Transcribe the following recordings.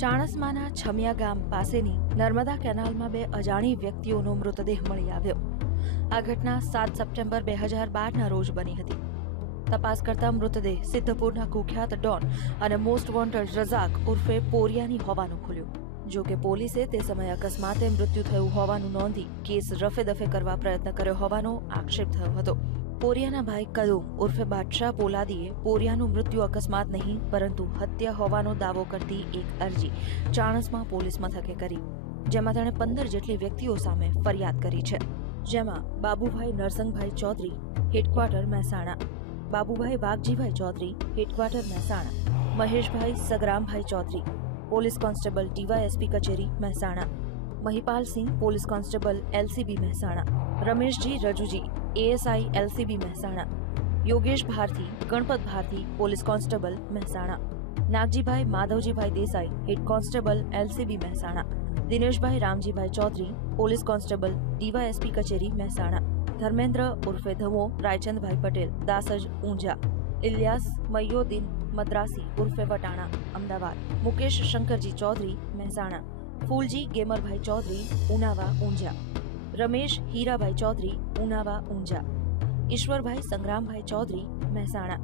ચાણસ્માના છમિયા ગામ પાસેની નર્મદા કેનાલમાં બે અજાણી વ્યક્તિઓનો મૃતદેહ મળી આવ્યો. આ ઘટના સાત સપ્ટેમ્બર બે હજાર બારના રોજ બની હતી. તપાસ કરતા મૃતદેહ સિદ્ધપુરના કુખ્યાત ડોન અને મોસ્ટ વોન્ટેડ રઝાક ઉર્ફે પોરિયાની હોવાનું ખુલ્યું. જો કે પોલીસે તે સમયે અકસ્માતે મૃત્યુ થયું હોવાનું નોંધી કેસ રફે દફે કરવા પ્રયત્ન કર્યો હોવાનો આક્ષેપ થયો હતો. પોરિયાના ભાઈ કદુમ ઉર્ફે બાદશાહ પોલાદીએ પોરિયાનું મૃત્યુ અકસ્માત નહીં, પરંતુ હત્યા હોવાનો દાવો કરતી એક અરજી ચાણસમાં પોલીસ મથકે કરી. જેમાં તેણે પંદર જેટલી વ્યક્તિઓ સામે ફરિયાદ કરી છે. જેમાં Babubhai Narsangbhai Chaudhary, headquarter Mehsana. Babubhai Vaghjibhai Chaudhary, headquarter Mehsana. Maheshbhai Sagrambhai Chaudhary, police constable DYSP કચેરી Mehsana. Mahipalsinh police constable LCB Mehsana. Rameshji Rajuji. ASI LCB Mehsana Yogesh Bharti Ganpat Bharti police constable Mehsana Nagjibhai Madhavjibhai Desai head constable LCB Mehsana Dineshbhai Ramjibhai Chaudhary police constable DYSP કચેરી મહેસાણા ધર્મેન્દ્ર ઉર્ફે ધમો રાયચંદભાઈ પટેલ દાસજ ઊંઝા ઇલિયાસ મૈયોદીન મદ્રાસી ઉર્ફે વટાણા અમદાવાદ મુકેશ શંકરજી ચૌધરી મહેસાણા ફૂલજી ગેમરભાઈ ચૌધરી ઉનાવા ઊંઝા રમેશ હીરાભાઈ ચૌધરી ઉનાવા ઊંઝા ઈશ્વરભાઈ સંગ્રામભાઈ ચૌધરી મહેસાણા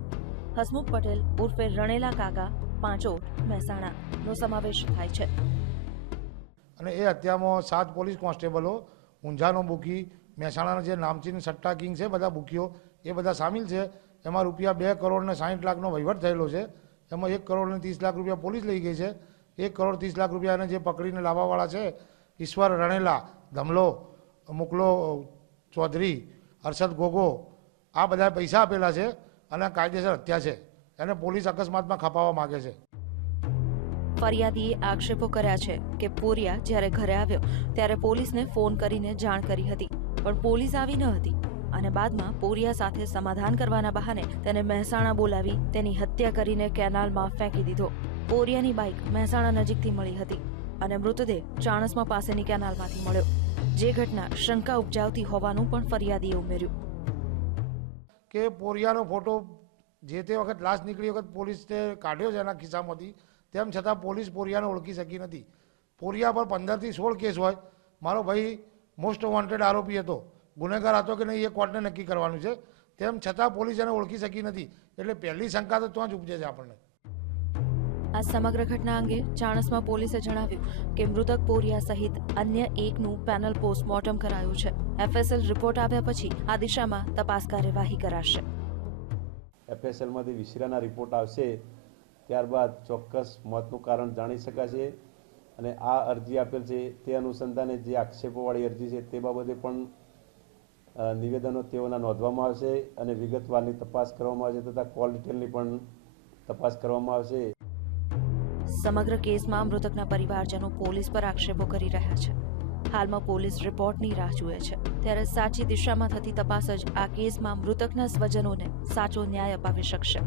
હસમુખ પટેલ ઉર્ફે રણેલા કાકા પાંચો મહેસાણા। નો સમાવેશ થાય છે. અને એ હત્યામાં સાત પોલીસ કોન્સ્ટેબલો, ઊંઝાનો બુકી મહેસાણાના જે નામચીન સટ્ટા કિંગ છે, બધા બુકીઓ, એ બધા સામેલ છે. એમાં રૂપિયા બે કરોડ ને સાહીઠ લાખનો વહીવટ થયેલો છે. એમાં એક કરોડ ને ત્રીસ લાખ રૂપિયા પોલીસ લઈ ગઈ છે. એક કરોડ ત્રીસ લાખ રૂપિયાને જે પકડીને લાવવાવાળા છે, ઈશ્વર રણેલા, ધમલો મુકલો ચૌધરી, હર્ષદ ગોગો, આ બધા પૈસા આપેલા છે અને કાયદેસર હત્યા છે. એને પોલીસ અકસ્માતમાં ખપાવવા માગે છે. ફરિયાદીએ આક્ષેપો કર્યા છે કે પોરિયા જ્યારે ઘરે આવ્યો, ત્યારે પોલીસને ફોન કરીને જાણ કરી હતી. પણ પોલીસ આવી ન હતી અને બાદમાં પોરિયા સાથે સમાધાન કરવાના બહાને તેને મહેસાણા બોલાવી તેની હત્યા કરીને કેનાલમાં ફેંકી દીધો. પોરિયાની બાઇક મહેસાણા નજીકથી મળી હતી અને મૃતદેહ ચાણસમા પાસેની કેનાલમાંથી મળ્યો. જે ઘટના શંકા ઉપજાવતી હોવાનું પણ ફરિયાદીએ ઉમેર્યું. કે પોરિયાનો ફોટો જે તે વખત લાશ નીકળી વખત પોલીસે કાઢ્યો છે એના ખિસ્સામાંથી, તેમ છતાં પોલીસ પોરિયાને ઓળખી શકી નથી. પોરિયા પર પંદરથી સોળ કેસ હોય. મારો ભાઈ મોસ્ટ વોન્ટેડ આરોપી હતો. ગુનેગાર હતો કે નહીં એ કોર્ટને નક્કી કરવાનું છે. તેમ છતાં પોલીસ એને ઓળખી શકી નથી. એટલે પહેલી શંકા તો ત્યાં જ ઉપજે છે આપણને. આ સમગ્ર ઘટના અંગે ચાણસમાં પોલીસે જણાવ્યું કે મૃતક પોરિયા સહિત અન્ય એકનું પેનલ પોસ્ટમોર્ટમ કરાયું છે. એફએસએલ રિપોર્ટ આવ્યા પછી આ દિશામાં તપાસ કાર્યવાહી કરાશે. એફએસએલમાંથી વિસરાના રિપોર્ટ આવશે. ત્યારબાદ ચોક્કસ મોતનું કારણ જાણી શકાશે અને આ અરજી આપેલ છે તે અનુસંધાને જે આક્ષેપોવાળી અરજી છે તે બાબતે પણ નિવેદનો તેઓના નોંધવામાં આવશે અને વિગતવારની તપાસ કરવામાં આવશે તથા કોલ ડિટેલની પણ તપાસ કરવામાં આવશે. સમગ્ર કેસમાં મૃતકના પરિવારજનો પોલીસ પર આક્ષેપો કરી રહ્યા છે. હાલમાં પોલીસ રિપોર્ટની રાહ જુએ છે. ત્યારે સાચી દિશામાં થતી તપાસ જ આ કેસમાં મૃતકના સ્વજનોને સાચો ન્યાય અપાવી શકશે.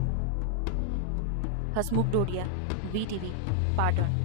હસમુખ ડોડિયા વીટીવી પાટણ.